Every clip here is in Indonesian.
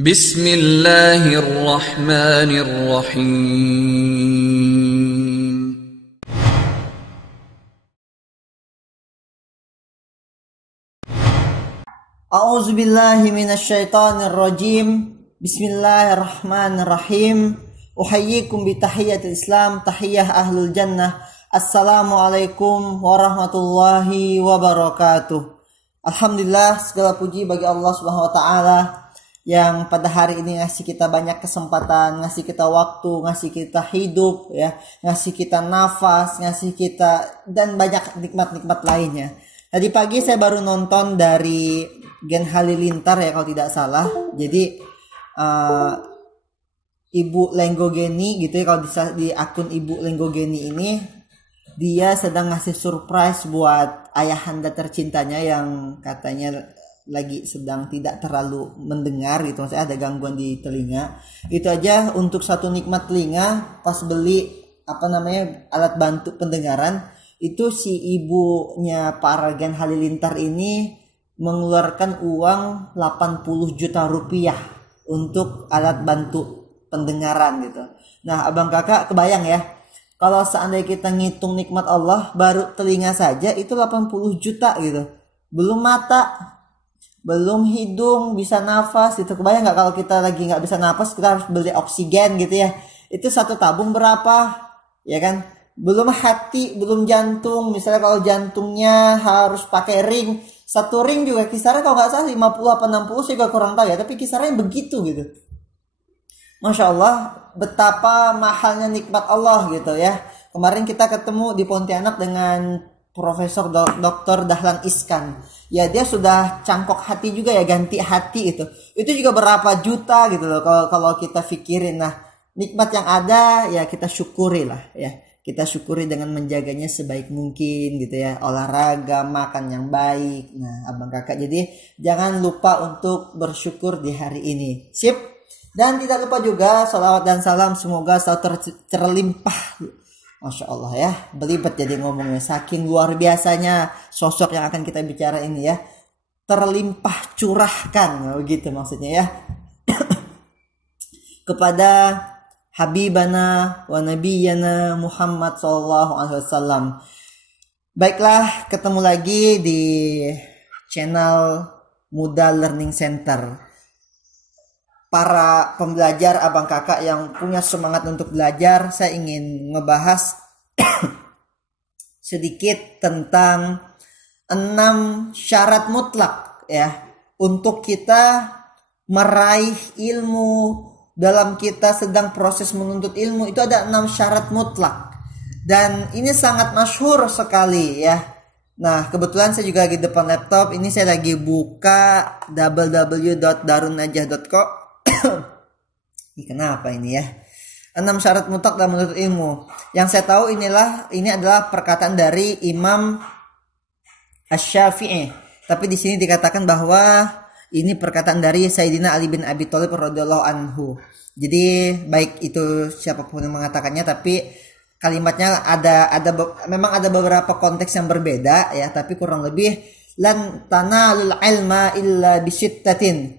Bismillahirrahmanirrahim. A'udzubillahi minasyaitonirrajim. Bismillahirrahmanirrahim. Uhayyikum bitahiyyatil Islam, tahiyyah ahlul jannah. Assalamualaikum warahmatullahi wabarakatuh. Alhamdulillah, segala puji bagi Allah Subhanahu wa taala yang pada hari ini ngasih kita banyak kesempatan, ngasih kita waktu, ngasih kita hidup ya, ngasih kita nafas, ngasih kita dan banyak nikmat-nikmat lainnya. Tadi pagi saya baru nonton dari Gen Halilintar ya kalau tidak salah. Jadi Ibu Lenggogeni gitu ya, kalau di akun Ibu Lenggogeni ini dia sedang ngasih surprise buat ayahanda tercintanya yang katanya lagi sedang tidak terlalu mendengar gitu, maksudnya ada gangguan di telinga. Itu aja untuk satu nikmat telinga pas beli alat bantu pendengaran itu si ibunya Pak Gen Halilintar ini mengeluarkan uang 80 juta rupiah untuk alat bantu pendengaran gitu. Nah, abang kakak kebayang ya, kalau seandainya kita ngitung nikmat Allah baru telinga saja itu 80 juta gitu. Belum mata, belum hidung, bisa nafas gitu. Kebayang nggak kalau kita lagi nggak bisa nafas kita harus beli oksigen gitu ya. Itu satu tabung berapa ya kan? Belum hati, belum jantung. Misalnya kalau jantungnya harus pakai ring, satu ring juga kisarannya kalau nggak salah 50 apa 60, saya juga kurang tahu ya, tapi kisarannya begitu gitu. Masya Allah, betapa mahalnya nikmat Allah gitu ya. Kemarin kita ketemu di Pontianak dengan Profesor Dr. Dahlan Iskan. Ya dia sudah cangkok hati juga ya, ganti hati itu. Itu juga berapa juta gitu loh kalau kita pikirin. Nah, nikmat yang ada ya kita syukuri lah ya. Kita syukuri dengan menjaganya sebaik mungkin gitu ya. Olahraga, makan yang baik. Nah, abang kakak jadi jangan lupa untuk bersyukur di hari ini. Sip. Dan tidak lupa juga salawat dan salam semoga selalu terlimpah. Masya Allah ya, belibet jadi ngomongnya, saking luar biasanya sosok yang akan kita bicara ini ya, terlimpah curahkan begitu maksudnya ya kepada Habibana wa Nabiyana Muhammad SAW. Baiklah, ketemu lagi di channel Muda Learning Center. Para pembelajar abang kakak yang punya semangat untuk belajar, saya ingin ngebahas sedikit tentang 6 syarat mutlak ya untuk kita meraih ilmu. Dalam kita sedang proses menuntut ilmu itu ada 6 syarat mutlak dan ini sangat masyhur sekali ya. Nah, kebetulan saya juga lagi depan laptop ini, saya lagi buka www.darunnajah.co. Ini kenapa ini ya? 6 syarat mutlak dalam menuntut ilmu. Yang saya tahu ini adalah perkataan dari Imam Asy-Syafi'i. Tapi di sini dikatakan bahwa ini perkataan dari Sayyidina Ali bin Abi Thalib radhiyallahu anhu. Jadi baik itu siapapun yang mengatakannya, tapi kalimatnya memang ada beberapa konteks yang berbeda ya, tapi kurang lebih lan tanalul ilma illa bisittatin.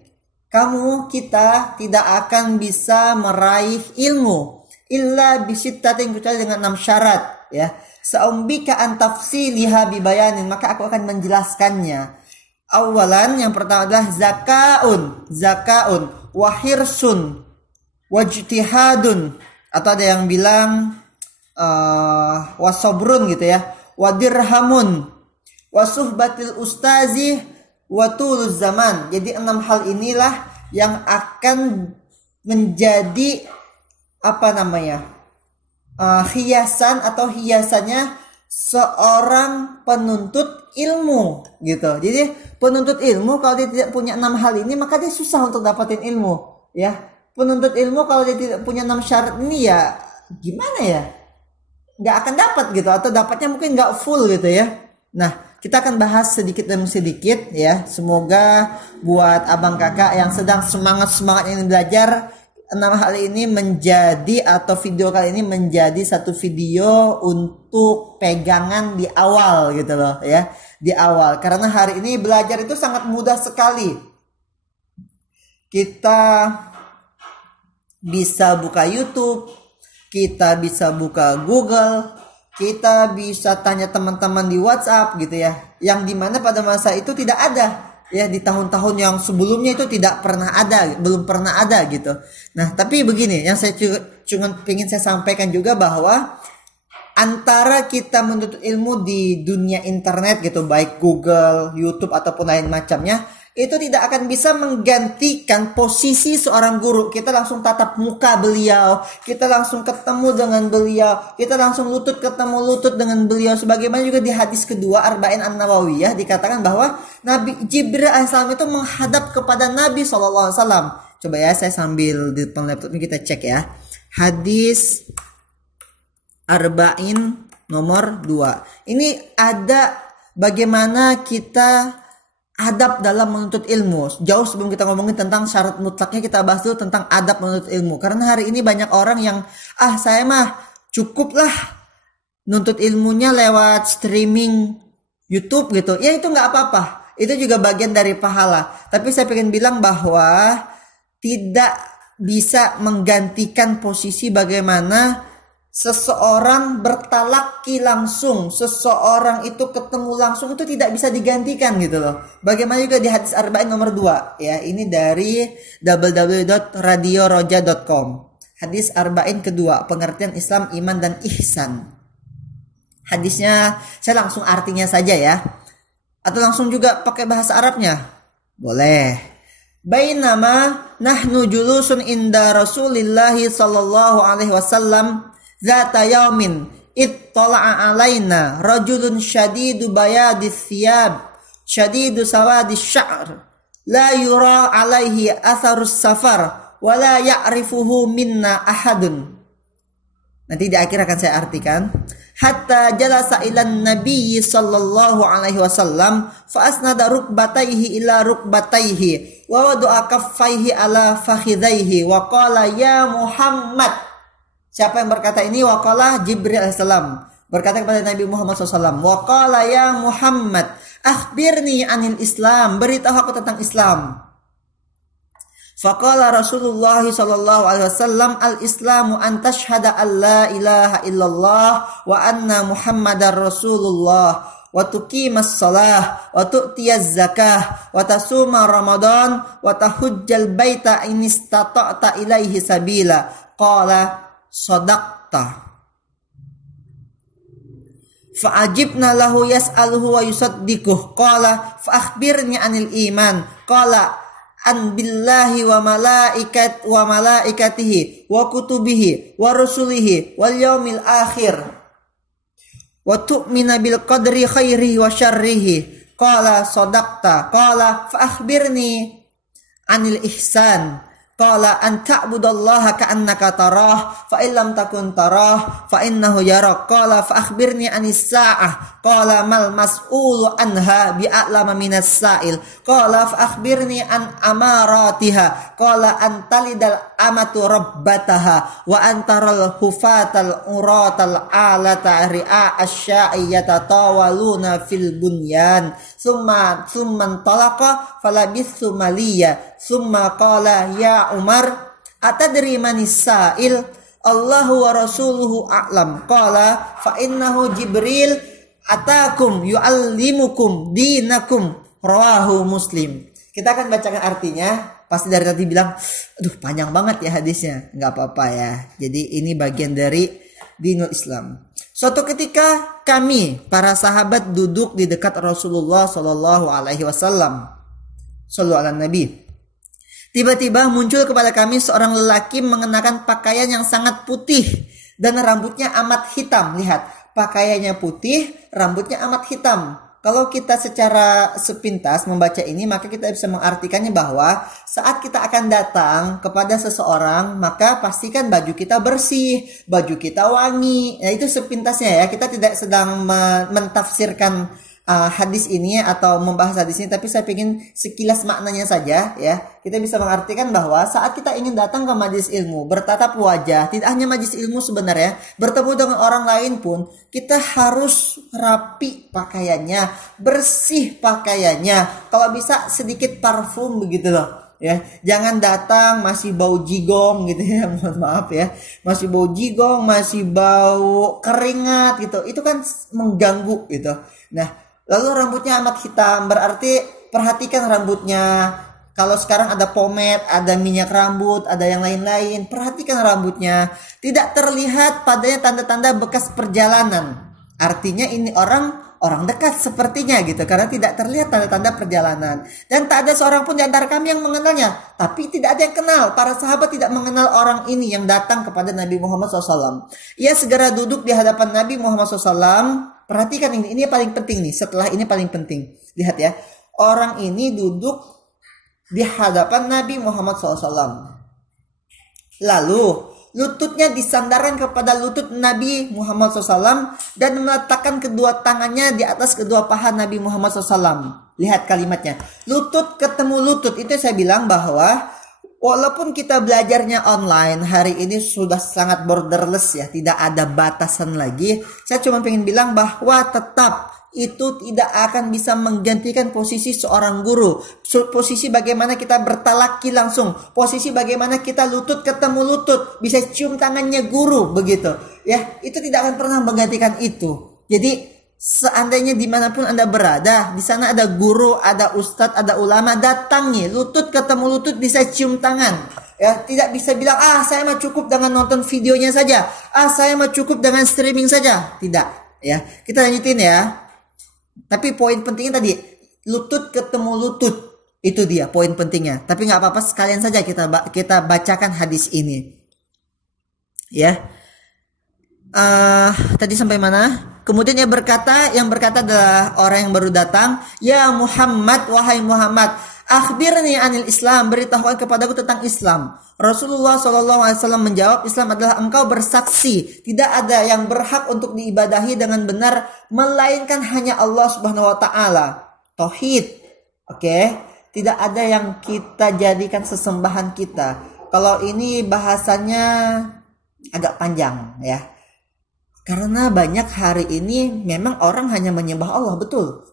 Kita tidak akan bisa meraih ilmu illa bisittatin kecuali dengan 6 syarat ya. Sa'umbika an tafsiliha bibayanin, maka aku akan menjelaskannya. Awalan, yang pertama adalah zakaun wahirsun wajtihadun, atau ada yang bilang wasobrun gitu ya, wadirhamun wasuhbatil ustazi watuluz zaman. Jadi 6 hal inilah yang akan menjadi hiasan atau hiasannya seorang penuntut ilmu gitu. Jadi penuntut ilmu kalau dia tidak punya 6 hal ini maka dia susah untuk dapatin ilmu ya. Penuntut ilmu kalau dia tidak punya 6 syarat ini ya gimana ya, nggak akan dapat gitu, atau dapatnya mungkin nggak full gitu ya. Nah, kita akan bahas sedikit demi sedikit ya. Semoga buat abang kakak yang sedang semangat ini belajar, 6 hal ini menjadi, atau video kali ini menjadi satu video untuk pegangan di awal gitu loh ya. Di awal, karena hari ini belajar itu sangat mudah sekali. kita bisa buka YouTube, kita bisa buka Google, kita bisa tanya teman-teman di WhatsApp gitu ya. Yang dimana pada masa itu tidak ada. Ya, di tahun-tahun yang sebelumnya itu tidak pernah ada, belum pernah ada gitu. Nah, tapi begini, yang saya cuma ingin saya sampaikan juga bahwa antara kita menuntut ilmu di dunia internet gitu, baik Google, YouTube ataupun lain macamnya, itu tidak akan bisa menggantikan posisi seorang guru. Kita langsung tatap muka beliau, kita langsung ketemu dengan beliau, kita langsung lutut ketemu lutut dengan beliau. Sebagaimana juga di hadis kedua Arba'in An-Nawawiyah dikatakan bahwa Nabi Jibril alaihissalam itu menghadap kepada Nabi SAW. Coba ya, saya sambil di depan laptop ini kita cek ya. Hadis Arba'in nomor 2. Ini ada bagaimana kita adab dalam menuntut ilmu. Jauh sebelum kita ngomongin tentang syarat mutlaknya, kita bahas dulu tentang adab menuntut ilmu. Karena hari ini banyak orang yang saya mah cukuplah nuntut ilmunya lewat streaming YouTube gitu. Ya itu nggak apa-apa. Itu juga bagian dari pahala. Tapi saya pengen bilang bahwa tidak bisa menggantikan posisi bagaimana seseorang bertalaki langsung, seseorang itu ketemu langsung, itu tidak bisa digantikan gitu loh. Bagaimana juga di hadis Arba'in nomor 2 ya, ini dari www.radioroja.com. Hadis Arba'in kedua, pengertian Islam, iman dan ihsan. Hadisnya saya langsung artinya saja ya, atau langsung juga pakai bahasa Arabnya boleh. Bainama nahnu julusun inda Rasulillahi sallallahu alaihi wasallam zata yaumin ittala'a alaina rajulun syadidu bayadis thiyab syadidu sawadis sya'r la yura alaihi atharus safar wa la ya'rifuhu minna ahadun. Nanti di akhir akan saya artikan. Hatta jalasa ilan nabiyyi sallallahu alaihi wasallam fa asnada rukbatayhi ila rukbatayhi wa wada'a kaffaihi ala fakhidhaihi wa qala ya Muhammad. Siapa yang berkata ini? Waqala Jibril alaihissalam berkata kepada Nabi Muhammad SAW. Waqala ya Muhammad akhbirni anil Islam, beritahu aku tentang Islam. Faqala Rasulullah sallallahu alaihi wasallam al-Islamu an tashhada an la ilaha illallah wa anna Muhammadar Rasulullah wa tuqimas shalah wa tu'tiyaz zakah wa tasuma Ramadan wa tahujjal baita in istata'ta ilaihi sabila. Qala sadaqta. Fa'ajibna lahu yas'aluhu wa yusaddiquh. Qala fa akhbirni anil iman. Qala an billahi wa malaikatihi wa kutubihi wa rusulihi wal yaumil akhir wa tu'mina bil qadri khairihi wa syarrihi. Qala sadaqta. Qala fa akhbirni anil ihsan. Qala an ta'budallaha ka'annaka tarah fa illam takun tarah fa innahu yarak. Qala fa akhbirni anis sa'ah. Qala mal mas'ulu anha bi'a'lama minas sa'il. Qala fa akhbirni an amaratiha. Qala an talidal amatu rabbataha wa antaral hufatal uratal alata ri'a asya'i yatatawaluna fil bunyan. Summa talaqa falabithu maliya. Summa qala ya Umar atadri manis sa'il. Allahu wa rasuluhu a'lam. Qala fa innahu Jibril atakum yu'allimukum dinakum. Rawahu Muslim. Kita akan bacakan artinya. Pasti dari tadi bilang aduh panjang banget ya hadisnya. Nggak apa-apa ya. Jadi ini bagian dari dinul Islam. Suatu ketika kami para sahabat duduk di dekat Rasulullah Sallallahu Alaihi Wasallam. Sallu ala Nabi. Tiba-tiba muncul kepada kami seorang lelaki mengenakan pakaian yang sangat putih dan rambutnya amat hitam. Lihat, pakaiannya putih, rambutnya amat hitam. Kalau kita secara sepintas membaca ini, maka kita bisa mengartikannya bahwa saat kita akan datang kepada seseorang, maka pastikan baju kita bersih, baju kita wangi. Nah itu sepintasnya ya, kita tidak sedang mentafsirkan hadis ini atau membahas hadis ini, tapi saya ingin sekilas maknanya saja ya. Kita bisa mengartikan bahwa saat kita ingin datang ke majelis ilmu, bertatap wajah, tidak hanya majelis ilmu sebenarnya, bertemu dengan orang lain pun, kita harus rapi pakaiannya, bersih pakaiannya, kalau bisa sedikit parfum begitu loh. ya. Jangan datang masih bau jigong gitu ya, mohon maaf ya. Masih bau jigong, masih bau keringat gitu. Itu kan mengganggu gitu. Nah, lalu rambutnya amat hitam, berarti perhatikan rambutnya. Kalau sekarang ada pomade, ada minyak rambut, ada yang lain-lain, perhatikan rambutnya. Tidak terlihat padanya tanda-tanda bekas perjalanan. Artinya ini orang dekat sepertinya gitu, karena tidak terlihat tanda-tanda perjalanan. Dan tak ada seorang pun di antara kami yang mengenalnya. Tapi tidak ada yang kenal. Para sahabat tidak mengenal orang ini yang datang kepada Nabi Muhammad SAW. Ia segera duduk di hadapan Nabi Muhammad SAW. Perhatikan ini yang paling penting nih. Setelah ini paling penting. Lihat ya. Orang ini duduk di hadapan Nabi Muhammad SAW. Lalu lututnya disandarkan kepada lutut Nabi Muhammad SAW dan meletakkan kedua tangannya di atas kedua paha Nabi Muhammad SAW. Lihat kalimatnya, lutut ketemu lutut. Itu saya bilang bahwa walaupun kita belajarnya online hari ini sudah sangat borderless ya, tidak ada batasan lagi. Saya cuma pengen bilang bahwa tetap itu tidak akan bisa menggantikan posisi seorang guru. Posisi bagaimana kita bertalaki langsung, posisi bagaimana kita lutut ketemu lutut, bisa cium tangannya guru begitu ya, itu tidak akan pernah menggantikan itu. Jadi seandainya dimanapun Anda berada, di sana ada guru, ada ustadz, ada ulama, datangi, lutut ketemu lutut, bisa cium tangan ya. Tidak bisa bilang saya mah cukup dengan nonton videonya saja, saya mah cukup dengan streaming saja. Tidak ya, kita lanjutin ya. Tapi poin pentingnya tadi, lutut ketemu lutut, itu dia poin pentingnya. Tapi nggak apa-apa, sekalian saja kita bacakan hadis ini ya. Tadi sampai mana? Kemudian yang berkata adalah orang yang baru datang, ya Muhammad, wahai Muhammad, akhbirni anil Islam, beritahukan kepadaku tentang Islam. Rasulullah SAW menjawab, Islam adalah engkau bersaksi tidak ada yang berhak untuk diibadahi dengan benar melainkan hanya Allah Subhanahu wa taala. Tauhid. Oke? Tidak ada yang kita jadikan sesembahan kita. Kalau ini bahasanya agak panjang ya. Karena banyak hari ini memang orang hanya menyembah Allah, betul.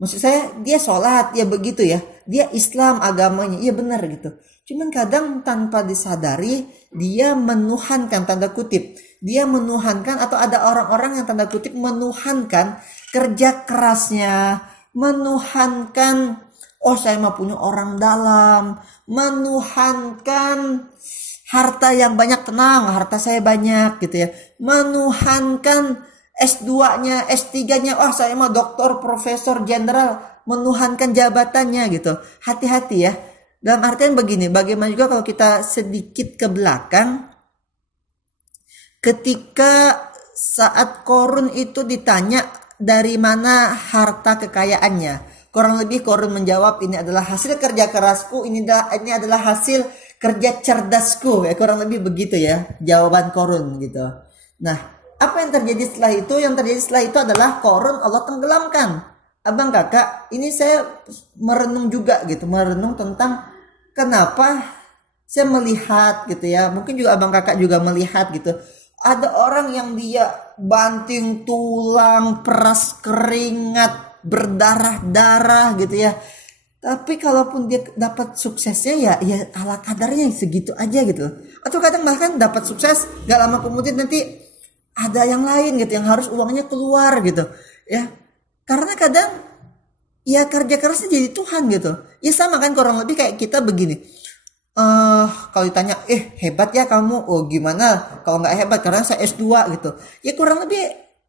Maksud saya dia sholat, ya begitu ya. Dia Islam agamanya, ya benar gitu. Cuman kadang tanpa disadari dia menuhankan, tanda kutip. Dia menuhankan, atau ada orang-orang yang tanda kutip menuhankan kerja kerasnya. Menuhankan, saya mah punya orang dalam. Menuhankan harta yang banyak, tenang, harta saya banyak gitu ya. Menuhankan S2-nya, S3-nya, saya mah doktor, profesor, jenderal, menuhankan jabatannya gitu. Hati-hati ya. Dalam artian begini, bagaimana juga kalau kita sedikit ke belakang, ketika saat Korun itu ditanya dari mana harta kekayaannya, kurang lebih Korun menjawab, ini adalah hasil kerja kerasku, ini adalah hasil kerja cerdasku, ya kurang lebih begitu ya jawaban Korun gitu. Nah, apa yang terjadi setelah itu? Yang terjadi setelah itu adalah Korun Allah tenggelamkan. Abang kakak, ini saya merenung juga gitu, merenung tentang kenapa saya melihat gitu ya. Mungkin juga abang kakak juga melihat gitu. Ada orang yang dia banting tulang, peras keringat, berdarah-darah gitu ya. Tapi kalaupun dia dapat suksesnya ya ala kadarnya segitu aja gitu. Atau kadang bahkan dapat sukses, gak lama kemudian nanti ada yang lain gitu yang harus uangnya keluar gitu ya. Karena kadang ya kerja kerasnya jadi Tuhan gitu. Ya sama kan kurang lebih kayak kita begini. Kalau ditanya, hebat ya kamu. Oh gimana kalau nggak hebat, karena saya S2 gitu. Ya kurang lebih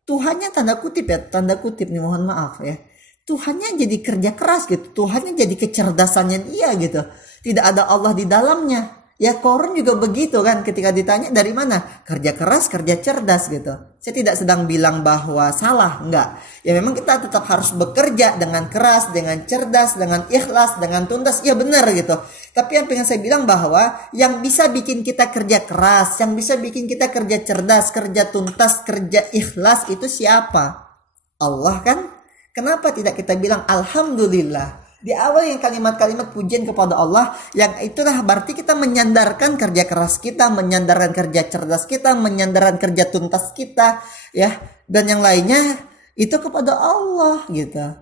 Tuhannya tanda kutip nih, mohon maaf ya. Tuhannya jadi kerja keras gitu. Tuhannya jadi kecerdasannya dia gitu. Tidak ada Allah di dalamnya. Ya Korun juga begitu kan, ketika ditanya dari mana? Kerja keras, kerja cerdas gitu. Saya tidak sedang bilang bahwa salah, enggak. Ya memang kita tetap harus bekerja dengan keras, dengan cerdas, dengan ikhlas, dengan tuntas. Ya benar gitu. Tapi yang pengen saya bilang bahwa yang bisa bikin kita kerja keras, yang bisa bikin kita kerja cerdas, kerja tuntas, kerja ikhlas itu siapa? Allah kan? Kenapa tidak kita bilang Alhamdulillah? Di awal yang kalimat-kalimat pujian kepada Allah, yang itulah berarti kita menyandarkan kerja keras kita, menyandarkan kerja cerdas kita, menyandarkan kerja tuntas kita ya, dan yang lainnya itu kepada Allah gitu.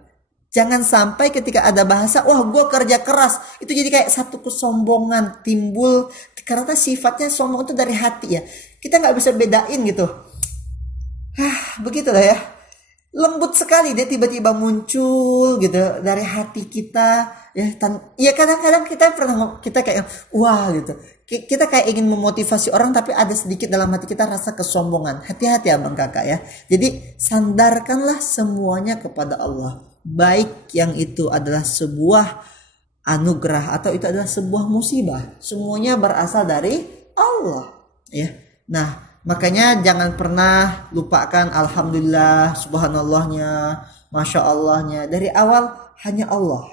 Jangan sampai ketika ada bahasa, wah gue kerja keras, itu jadi kayak satu kesombongan timbul, karena sifatnya sombong itu dari hati ya. Kita nggak bisa bedain gitu. Begitulah ya. Lembut sekali dia tiba-tiba muncul gitu dari hati kita ya. Ya kadang-kadang kita kayak wah gitu. Kita kayak ingin memotivasi orang, tapi ada sedikit dalam hati kita rasa kesombongan. Hati-hati abang kakak ya. Jadi sandarkanlah semuanya kepada Allah. Baik yang itu adalah sebuah anugerah atau itu adalah sebuah musibah, semuanya berasal dari Allah ya. Nah, makanya jangan pernah lupakan alhamdulillah, subhanallahnya, masya Allahnya. Dari awal hanya Allah,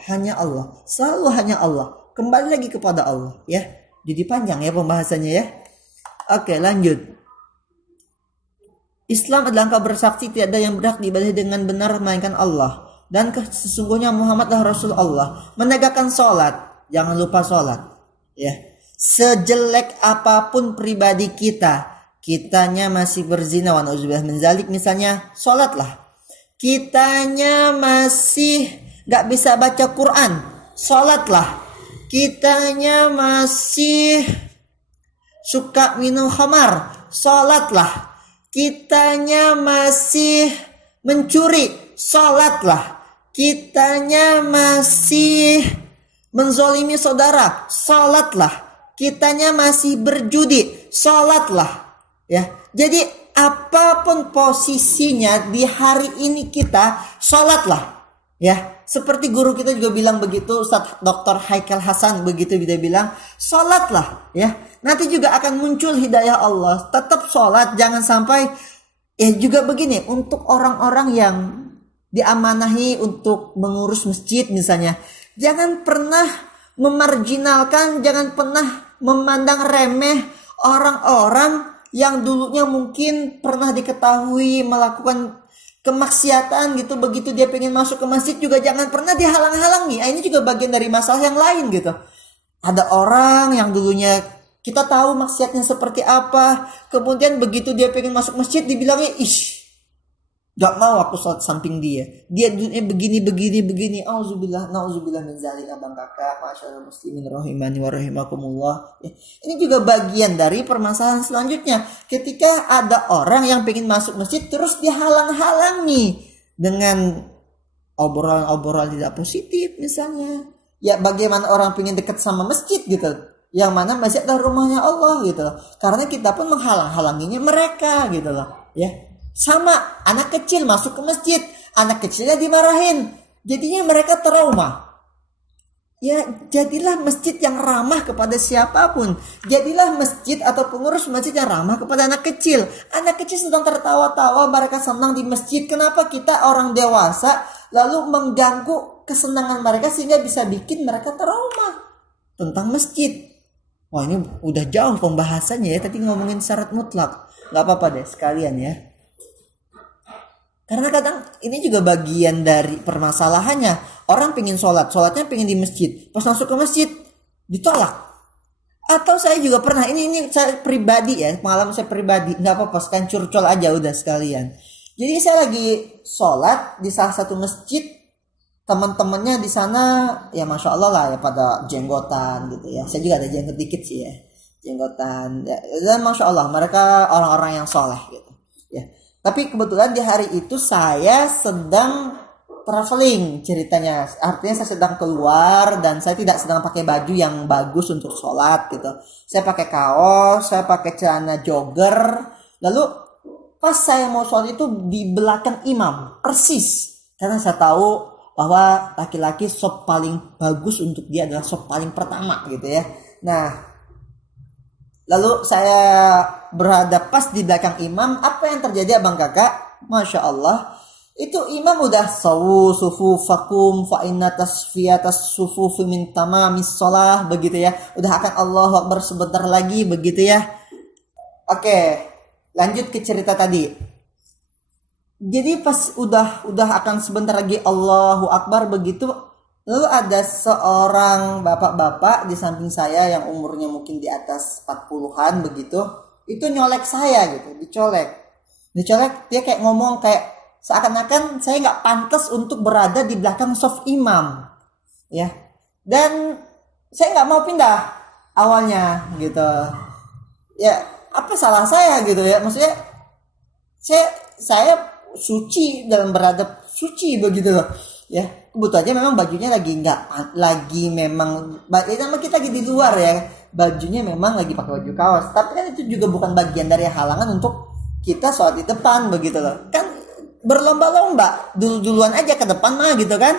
selalu hanya Allah. Kembali lagi kepada Allah ya. Jadi panjang ya pembahasannya ya. Oke, lanjut. Islam adalah engkau bersaksi tidak ada yang berhak diibadahi dengan benar melainkan Allah, dan sesungguhnya Muhammad adalah Rasul Allah. Menegakkan sholat, jangan lupa sholat ya. Sejelek apapun pribadi kitanya masih berzina, wa na'udzubillah min zalik, misalnya sholatlah. Kitanya masih gak bisa baca Quran, sholatlah. Kitanya masih suka minum khamar, sholatlah. Kitanya masih mencuri, sholatlah. Kitanya masih menzolimi saudara, sholatlah. Kitanya masih berjudi, sholatlah. Ya, jadi apapun posisinya di hari ini kita sholatlah. Ya, seperti guru kita juga bilang begitu, Ustaz Dr. Haikal Hasan begitu dia bilang, sholatlah. Ya, nanti juga akan muncul hidayah Allah. Tetap sholat, jangan sampai ya juga begini untuk orang-orang yang diamanahi untuk mengurus masjid misalnya, jangan pernah memarginalkan, jangan pernah memandang remeh orang-orang yang dulunya mungkin pernah diketahui melakukan kemaksiatan gitu. Begitu dia pengen masuk ke masjid juga jangan pernah dihalang-halangi. Ini juga bagian dari masalah yang lain gitu. Ada orang yang dulunya kita tahu maksiatnya seperti apa, kemudian begitu dia pengen masuk masjid dibilangnya gak mau aku sholat samping dia begini. Auzubillah, nauzubillah min zalik abang kakak, masyaallah muslimin rahimani wa rahimakumullah. Ini juga bagian dari permasalahan selanjutnya. Ketika ada orang yang pengen masuk masjid terus dihalang-halangi dengan obrolan-obrolan tidak positif misalnya. Ya bagaimana orang pengen dekat sama masjid gitu, yang mana masjid adalah rumahnya Allah gitu. Karena kita pun menghalang-halanginya mereka gitu loh ya. Sama anak kecil masuk ke masjid, anak kecilnya dimarahin, jadinya mereka trauma. Ya jadilah masjid yang ramah kepada siapapun. Jadilah masjid atau pengurus masjid yang ramah kepada anak kecil. Anak kecil sedang tertawa-tawa, mereka senang di masjid. Kenapa kita orang dewasa lalu mengganggu kesenangan mereka sehingga bisa bikin mereka trauma tentang masjid? Wah ini udah jauh pembahasannya ya, tadi ngomongin syarat mutlak. Gak apa-apa deh sekalian ya. Karena kadang ini juga bagian dari permasalahannya. Orang pengen sholatnya pengen di masjid. Pas masuk ke masjid ditolak. Atau saya juga pernah, ini saya pribadi ya, pengalaman saya pribadi. Gak apa-apa, sekalian curcol aja udah sekalian. Jadi saya lagi sholat di salah satu masjid. Teman-temannya di sana ya masya Allah lah ya, pada jenggotan gitu ya. Saya juga ada jenggot dikit sih ya, jenggotan ya, dan masya Allah mereka orang-orang yang soleh gitu ya. Tapi kebetulan di hari itu saya sedang traveling ceritanya. Artinya saya sedang keluar dan saya tidak sedang pakai baju yang bagus untuk sholat gitu. Saya pakai kaos, saya pakai celana jogger. Lalu pas saya mau sholat itu di belakang imam persis. Karena saya tahu bahwa laki-laki sop paling bagus untuk dia adalah sop paling pertama gitu ya. Nah, lalu saya berada pas di belakang imam. Apa yang terjadi abang kakak? Masya Allah, itu imam udah sawu sufufakum fa inna tasfiyatas sufufi min tamamis shalah begitu ya. Udah akan Allahu Akbar sebentar lagi begitu ya. Oke, lanjut ke cerita tadi. Jadi pas udah akan sebentar lagi Allahu Akbar begitu, lalu ada seorang bapak-bapak di samping saya yang umurnya mungkin di atas 40-an begitu. Itu nyolek saya gitu, dicolek. Dia kayak ngomong kayak seakan-akan saya nggak pantas untuk berada di belakang saf imam, ya. Dan saya nggak mau pindah awalnya gitu. Ya, apa salah saya gitu ya? Maksudnya saya suci dalam beradab suci begitu loh, ya. Kebetulannya memang bajunya lagi memang kita lagi di luar ya, bajunya memang lagi pakai baju kaos, tapi kan itu juga bukan bagian dari halangan untuk kita sholat di depan begitu loh, kan berlomba-lomba duluan aja ke depan mah gitu kan.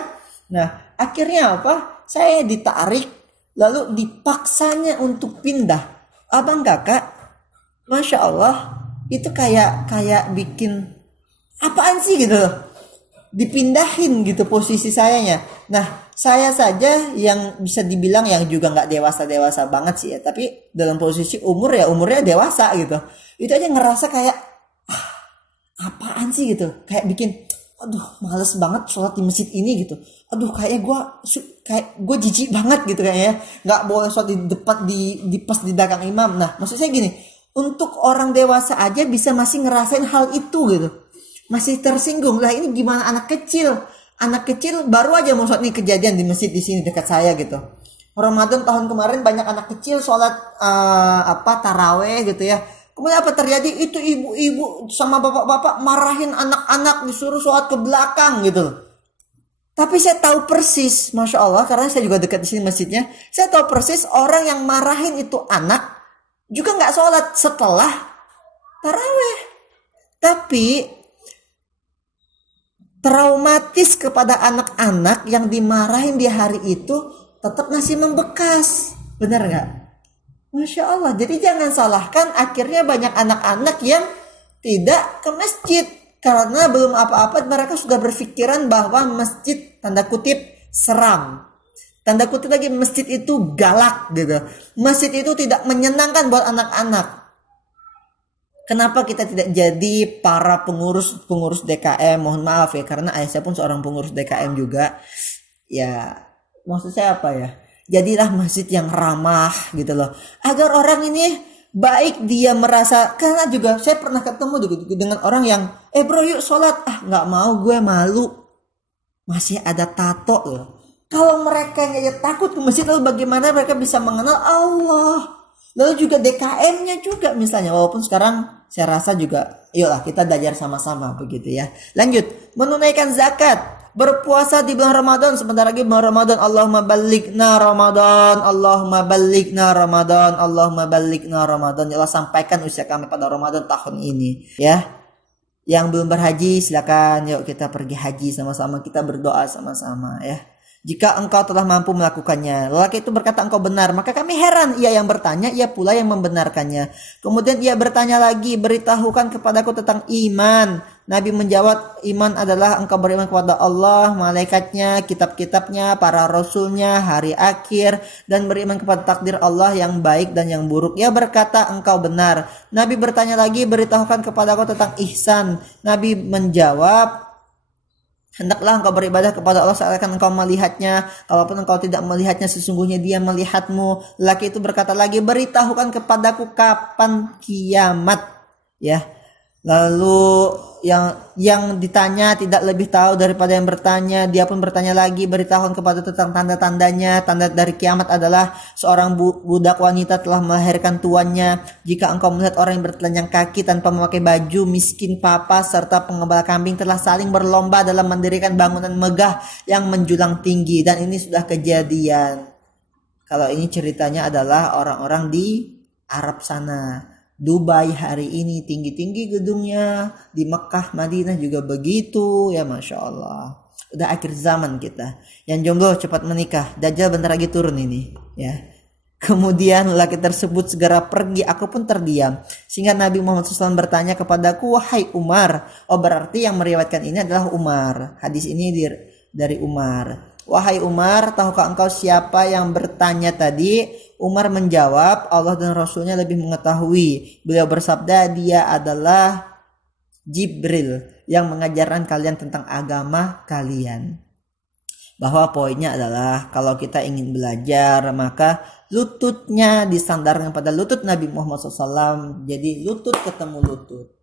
Nah akhirnya apa, saya ditarik lalu dipaksanya untuk pindah. Abang kakak, masya Allah, itu kayak bikin apaan sih gitu loh, dipindahin gitu posisi sayanya. Nah saya saja yang bisa dibilang yang juga nggak dewasa banget sih ya, tapi dalam posisi umurnya dewasa gitu, itu aja ngerasa kayak apaan sih gitu, kayak bikin aduh males banget sholat di masjid ini gitu. Aduh kayak gue jijik banget gitu kayaknya, nggak boleh sholat di depan di pas di belakang imam. Nah maksud saya gini, untuk orang dewasa aja bisa masih ngerasain hal itu gitu, masih tersinggung lah. Ini gimana anak kecil baru aja mau sholat, nih kejadian di masjid di sini dekat saya gitu. Ramadan tahun kemarin banyak anak kecil sholat taraweh gitu ya. Kemudian apa terjadi? Itu ibu-ibu sama bapak-bapak marahin anak-anak, disuruh sholat ke belakang gitu. Tapi saya tahu persis, masya Allah, karena saya juga dekat di sini masjidnya. Saya tahu persis orang yang marahin itu anak juga nggak sholat setelah taraweh. Tapi traumatis kepada anak-anak yang dimarahin di hari itu tetap masih membekas. Benar nggak? Masya Allah. Jadi jangan salahkan akhirnya banyak anak-anak yang tidak ke masjid karena belum apa-apa mereka sudah berpikiran bahwa masjid tanda kutip seram. Tanda kutip lagi, masjid itu galak gitu. Masjid itu tidak menyenangkan buat anak-anak. Kenapa kita tidak jadi para pengurus DKM? Mohon maaf ya, karena ayah saya pun seorang pengurus DKM juga. Ya, maksud saya apa ya? Jadilah masjid yang ramah gitu loh. Agar orang ini baik dia merasa, karena juga saya pernah ketemu dengan orang yang, bro yuk sholat. Nggak mau, gue malu. Masih ada tato loh. Kalau mereka nggak takut ke masjid, lalu bagaimana mereka bisa mengenal Allah? Lalu juga DKM-nya juga misalnya, walaupun sekarang saya rasa juga, yuklah kita belajar sama-sama begitu ya. Lanjut, menunaikan zakat, berpuasa di bulan Ramadan, sebentar lagi bulan Ramadan. Allahumma balighna Ramadan, Allahumma balighna Ramadan, Allahumma balighna Ramadan. Ya Allah, sampaikan usia kami pada Ramadan tahun ini ya. Yang belum berhaji silakan, yuk kita pergi haji sama-sama, kita berdoa sama-sama ya. Jika engkau telah mampu melakukannya. Lelaki itu berkata, engkau benar. Maka kami heran. Ia yang bertanya, ia pula yang membenarkannya. Kemudian ia bertanya lagi, beritahukan kepadaku tentang iman. Nabi menjawab, iman adalah engkau beriman kepada Allah, malaikatnya, kitab-kitabnya, para rasulnya, hari akhir, dan beriman kepada takdir Allah yang baik dan yang buruk. Ia berkata, engkau benar. Nabi bertanya lagi, beritahukan kepadaku tentang ihsan. Nabi menjawab, hendaklah engkau beribadah kepada Allah seakan engkau melihatnya. Kalaupun engkau tidak melihatnya, sesungguhnya dia melihatmu. Lelaki itu berkata lagi, beritahukan kepadaku kapan kiamat. Ya. Lalu yang ditanya tidak lebih tahu daripada yang bertanya. Dia pun bertanya lagi, beritahukan kepada tentang tanda-tandanya. Tanda dari kiamat adalah seorang budak wanita telah melahirkan tuannya. Jika engkau melihat orang yang bertelanjang kaki tanpa memakai baju, miskin papa serta pengembala kambing telah saling berlomba dalam mendirikan bangunan megah yang menjulang tinggi. Dan ini sudah kejadian. Kalau ini ceritanya adalah orang-orang di Arab sana. Dubai hari ini tinggi-tinggi gedungnya, di Mekah, Madinah juga begitu ya, Masya Allah. Udah akhir zaman kita. Yang jomblo cepat menikah, Dajjal bentar lagi turun ini ya. Kemudian lelaki tersebut segera pergi, aku pun terdiam. Sehingga Nabi Muhammad SAW bertanya kepadaku, wahai Umar. Oh, berarti yang meriwayatkan ini adalah Umar. Hadis ini dari Umar. Wahai Umar, tahukah engkau siapa yang bertanya tadi? Umar menjawab, Allah dan Rasulnya lebih mengetahui. Beliau bersabda, dia adalah Jibril yang mengajarkan kalian tentang agama kalian. Bahwa poinnya adalah kalau kita ingin belajar, maka lututnya disandarkan pada lutut Nabi Muhammad SAW. Jadi lutut ketemu lutut.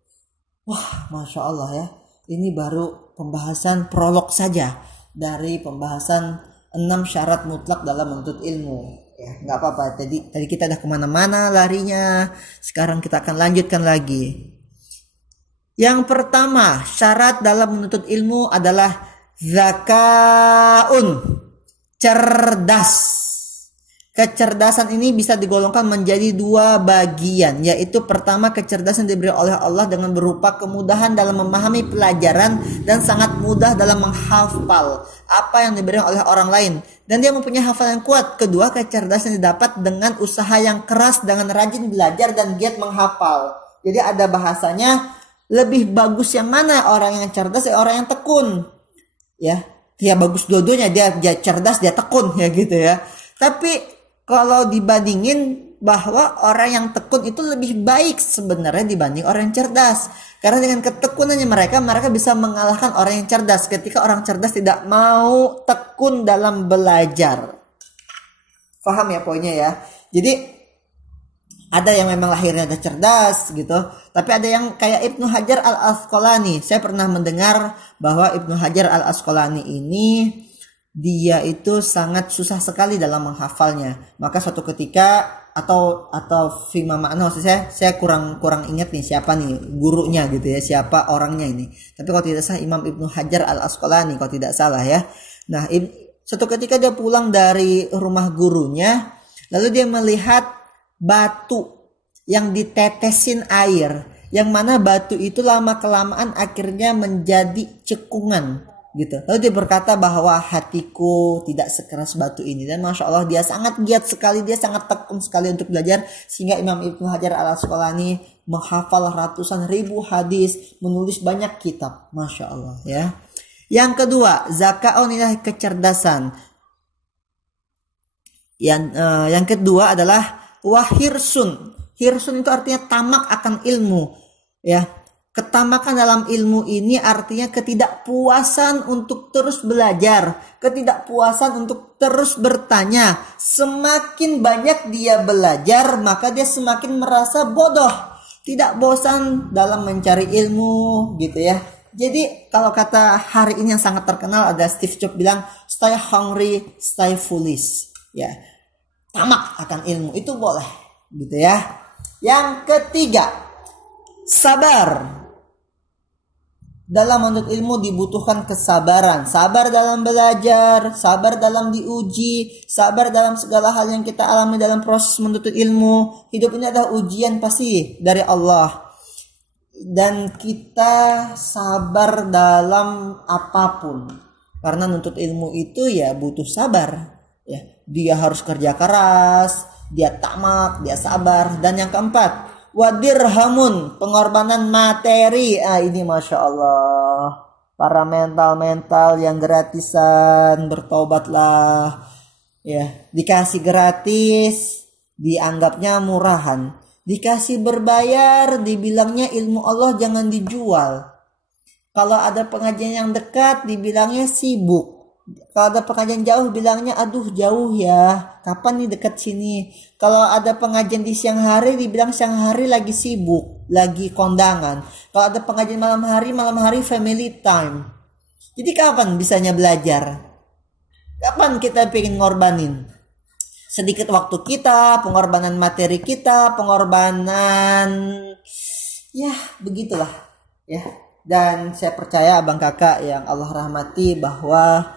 Wah, Masya Allah ya. Ini baru pembahasan prolog saja dari pembahasan 6 syarat mutlak dalam menuntut ilmu. Ya, nggak apa-apa. Tadi kita udah kemana-mana larinya. Sekarang kita akan lanjutkan lagi. Yang pertama, syarat dalam menuntut ilmu adalah zakaun, cerdas. Kecerdasan ini bisa digolongkan menjadi 2 bagian, yaitu pertama kecerdasan diberi oleh Allah dengan berupa kemudahan dalam memahami pelajaran dan sangat mudah dalam menghafal apa yang diberi oleh orang lain, dan dia mempunyai hafalan yang kuat. Kedua, kecerdasan didapat dengan usaha yang keras, dengan rajin belajar dan giat menghafal. Jadi ada bahasanya, lebih bagus yang mana, orang yang cerdas atau orang yang tekun? Ya bagus dua-duanya, dia cerdas, dia tekun ya gitu ya. Tapi kalau dibandingin bahwa orang yang tekun itu lebih baik sebenarnya dibanding orang yang cerdas. Karena dengan ketekunannya mereka bisa mengalahkan orang yang cerdas ketika orang cerdas tidak mau tekun dalam belajar. Paham ya poinnya ya? Jadi ada yang memang lahirnya udah cerdas gitu, tapi ada yang kayak Ibnu Hajar Al-Asqalani. Saya pernah mendengar bahwa Ibnu Hajar Al-Asqalani ini dia itu sangat susah sekali dalam menghafalnya. Maka suatu ketika atau fima makna, maksudnya saya kurang ingat nih siapa nih gurunya gitu ya, siapa orangnya ini. Tapi kalau tidak salah Imam Ibnu Hajar Al-Asqalani kalau tidak salah ya. Nah, suatu ketika dia pulang dari rumah gurunya, lalu dia melihat batu yang ditetesin air, yang mana batu itu lama kelamaan akhirnya menjadi cekungan gitu. Lalu dia berkata bahwa hatiku tidak sekeras batu ini, dan masya Allah dia sangat giat sekali, dia sangat tekun sekali untuk belajar, sehingga Imam Ibnu Hajar Al-Asqalani menghafal ratusan ribu hadis, menulis banyak kitab, masya Allah ya. Yang kedua, zakaun inilah kecerdasan. Yang kedua adalah wahirsun. Hirsun itu artinya tamak akan ilmu ya. Ketamakan dalam ilmu ini artinya ketidakpuasan untuk terus belajar, ketidakpuasan untuk terus bertanya. Semakin banyak dia belajar, maka dia semakin merasa bodoh, tidak bosan dalam mencari ilmu gitu ya. Jadi kalau kata hari ini yang sangat terkenal, ada Steve Jobs bilang, stay hungry, stay foolish ya. Tamak akan ilmu itu boleh gitu ya. Yang ketiga, sabar. Dalam menuntut ilmu dibutuhkan kesabaran. Sabar dalam belajar, sabar dalam diuji, sabar dalam segala hal yang kita alami dalam proses menuntut ilmu. Hidup ini adalah ujian pasti dari Allah. Dan kita sabar dalam apapun. Karena menuntut ilmu itu ya butuh sabar. Ya, dia harus kerja keras, dia tamak, dia sabar. Dan yang keempat, wadirhamun, pengorbanan materi. Ini masya Allah, para mental yang gratisan, bertobatlah ya. Dikasih gratis dianggapnya murahan, dikasih berbayar dibilangnya ilmu Allah jangan dijual. Kalau ada pengajian yang dekat dibilangnya sibuk. Kalau ada pengajian jauh bilangnya aduh jauh ya, kapan nih dekat sini. Kalau ada pengajian di siang hari dibilang siang hari lagi sibuk, lagi kondangan. Kalau ada pengajian malam hari family time. Jadi kapan bisanya belajar? Kapan kita pengen ngorbanin sedikit waktu kita, pengorbanan materi kita, pengorbanan ya begitulah ya. Dan saya percaya abang kakak yang Allah rahmati bahwa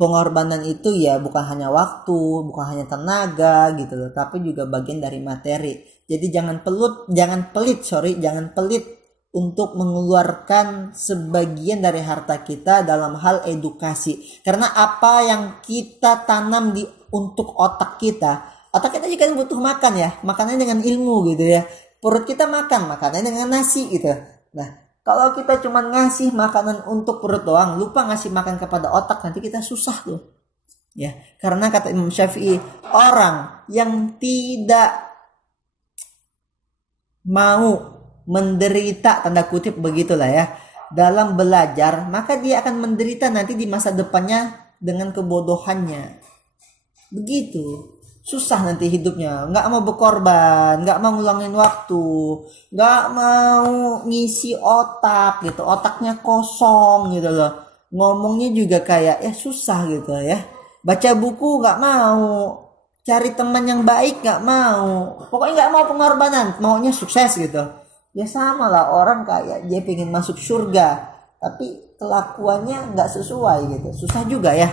pengorbanan itu ya bukan hanya waktu, bukan hanya tenaga gitu loh, tapi juga bagian dari materi. Jadi jangan pelit untuk mengeluarkan sebagian dari harta kita dalam hal edukasi. Karena apa yang kita tanam untuk otak kita juga butuh makan ya, makannya dengan ilmu gitu ya. Perut kita makan, makannya dengan nasi gitu. Nah, kalau kita cuma ngasih makanan untuk perut doang, lupa ngasih makan kepada otak, nanti kita susah tuh. Ya, karena kata Imam Syafi'i, orang yang tidak mau menderita, tanda kutip begitulah ya, dalam belajar, maka dia akan menderita nanti di masa depannya dengan kebodohannya. Begitu. susah nanti hidupnya, nggak mau berkorban, nggak mau ngulangin waktu, nggak mau ngisi otak gitu, otaknya kosong gitu loh, ngomongnya juga kayak ya susah gitu ya, baca buku nggak mau, cari teman yang baik nggak mau, pokoknya nggak mau pengorbanan, maunya sukses gitu. Ya sama lah orang kayak dia pengen masuk surga, tapi kelakuannya nggak sesuai gitu, susah juga ya.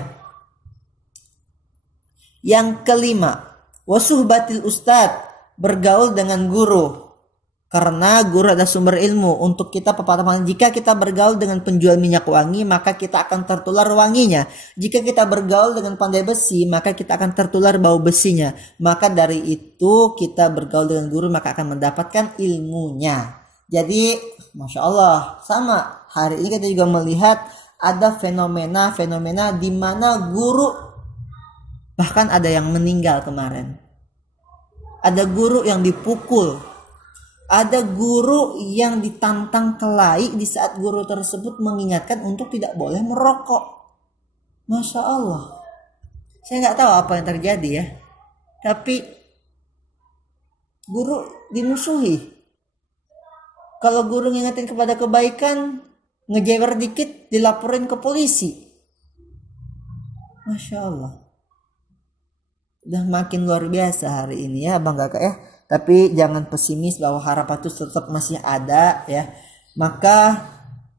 Yang kelima, wasuhbatil ustad, bergaul dengan guru. Karena guru adalah sumber ilmu. Untuk kita pepatah, jika kita bergaul dengan penjual minyak wangi, maka kita akan tertular wanginya. Jika kita bergaul dengan pandai besi, maka kita akan tertular bau besinya. Maka dari itu kita bergaul dengan guru, maka akan mendapatkan ilmunya. Jadi, Masya Allah, sama. Hari ini kita juga melihat ada fenomena-fenomena di mana guru, bahkan ada yang meninggal kemarin. Ada guru yang dipukul. Ada guru yang ditantang kelahi di saat guru tersebut mengingatkan untuk tidak boleh merokok. Masya Allah. Saya nggak tahu apa yang terjadi ya. Tapi guru dimusuhi. Kalau guru ngingetin kepada kebaikan, ngejewer dikit dilaporin ke polisi. Masya Allah. Udah makin luar biasa hari ini ya Bang Kakak ya. Tapi jangan pesimis bahwa harapan itu tetap masih ada ya. Maka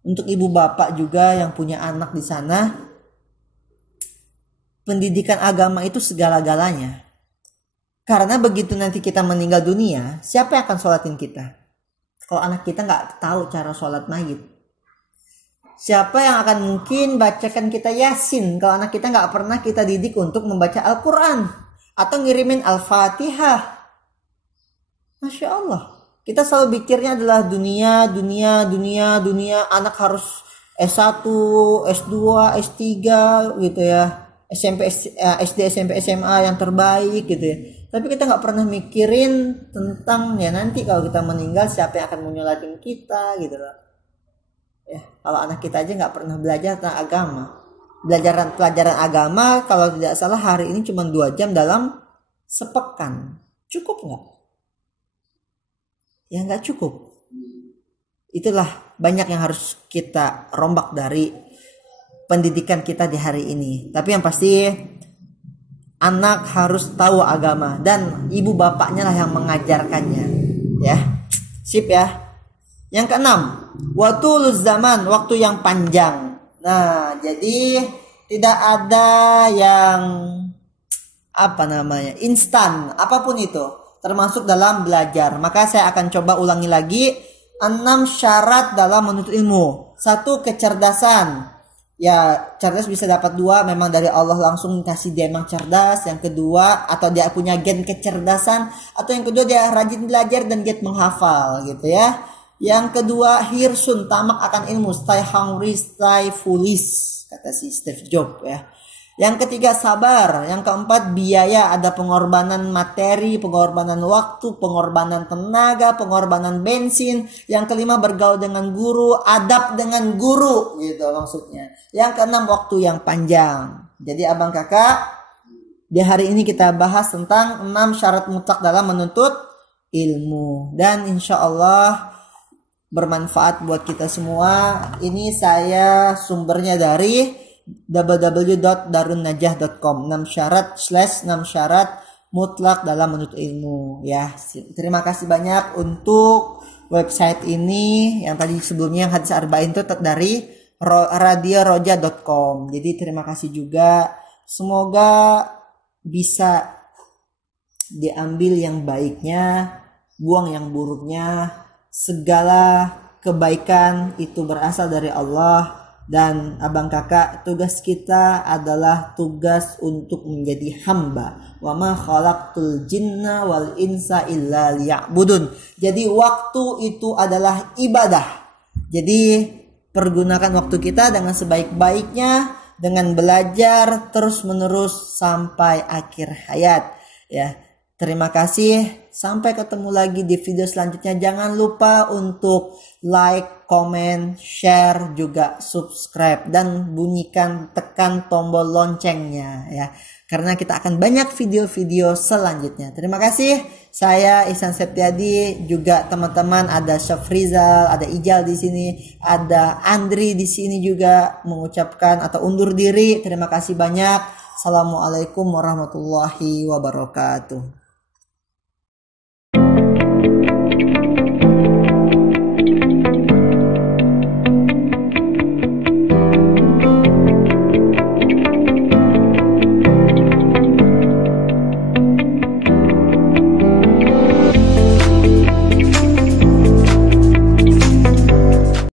untuk ibu bapak juga yang punya anak di sana, pendidikan agama itu segala-galanya. Karena begitu nanti kita meninggal dunia, siapa yang akan sholatin kita? Kalau anak kita nggak tahu cara sholat mayit. Siapa yang akan mungkin bacakan kita Yasin kalau anak kita nggak pernah kita didik untuk membaca Al-Quran atau ngirimin Al-Fatihah? Masya Allah. Kita selalu pikirnya adalah dunia. Anak harus S1, S2, S3 gitu ya. SD, SMP, SMA yang terbaik gitu ya. Tapi kita nggak pernah mikirin tentang ya nanti kalau kita meninggal siapa yang akan menyolatin kita gitu loh. Ya, kalau anak kita aja nggak pernah belajar tentang agama. Pelajaran agama kalau tidak salah hari ini cuma 2 jam dalam sepekan. Cukup nggak? Ya nggak cukup. Itulah banyak yang harus kita rombak dari pendidikan kita di hari ini. Tapi yang pasti anak harus tahu agama dan ibu bapaknya lah yang mengajarkannya. Ya, sip ya. Yang keenam, watuluz zaman, waktu yang panjang. Nah, jadi tidak ada yang instan, apapun itu. Termasuk dalam belajar. Maka saya akan coba ulangi lagi 6 syarat dalam menuntut ilmu. 1, kecerdasan. Ya, cerdas bisa dapat 2, memang dari Allah langsung kasih dia emang cerdas. Yang kedua, atau dia punya gen kecerdasan. Atau yang kedua, dia rajin belajar dan giat menghafal gitu ya. Yang kedua, hirsun, tamak akan ilmu. Stay hungry, stay foolish, kata si Steve Jobs ya. Yang ketiga, sabar. Yang keempat, biaya. Ada pengorbanan materi, pengorbanan waktu, pengorbanan tenaga, pengorbanan bensin. Yang kelima, bergaul dengan guru, adab dengan guru gitu maksudnya. Yang keenam, waktu yang panjang. Jadi abang kakak, di hari ini kita bahas tentang 6 syarat mutlak dalam menuntut ilmu. Dan insya Allah bermanfaat buat kita semua. Ini saya sumbernya dari www.darunnajah.com 6 syarat mutlak dalam menuntut ilmu ya. Terima kasih banyak untuk website ini yang tadi sebelumnya yang hadis arba'in itu dari radioroja.com. Jadi terima kasih juga, semoga bisa diambil yang baiknya, buang yang buruknya. Segala kebaikan itu berasal dari Allah. Dan abang kakak, tugas kita adalah tugas untuk menjadi hamba. Wa ma khalaqtul jinna wal insa illa liya'budun. Jadi waktu itu adalah ibadah. Jadi pergunakan waktu kita dengan sebaik-baiknya, dengan belajar terus menerus sampai akhir hayat ya. Terima kasih. Sampai ketemu lagi di video selanjutnya. Jangan lupa untuk like, comment, share, juga subscribe. Dan tekan tombol loncengnya ya. karena kita akan banyak video-video selanjutnya. Terima kasih. Saya Ihsan Septiadi, juga teman-teman ada Syafrizal, ada Ijal di sini, ada Andri di sini juga mengucapkan atau undur diri. Terima kasih banyak. Assalamualaikum warahmatullahi wabarakatuh.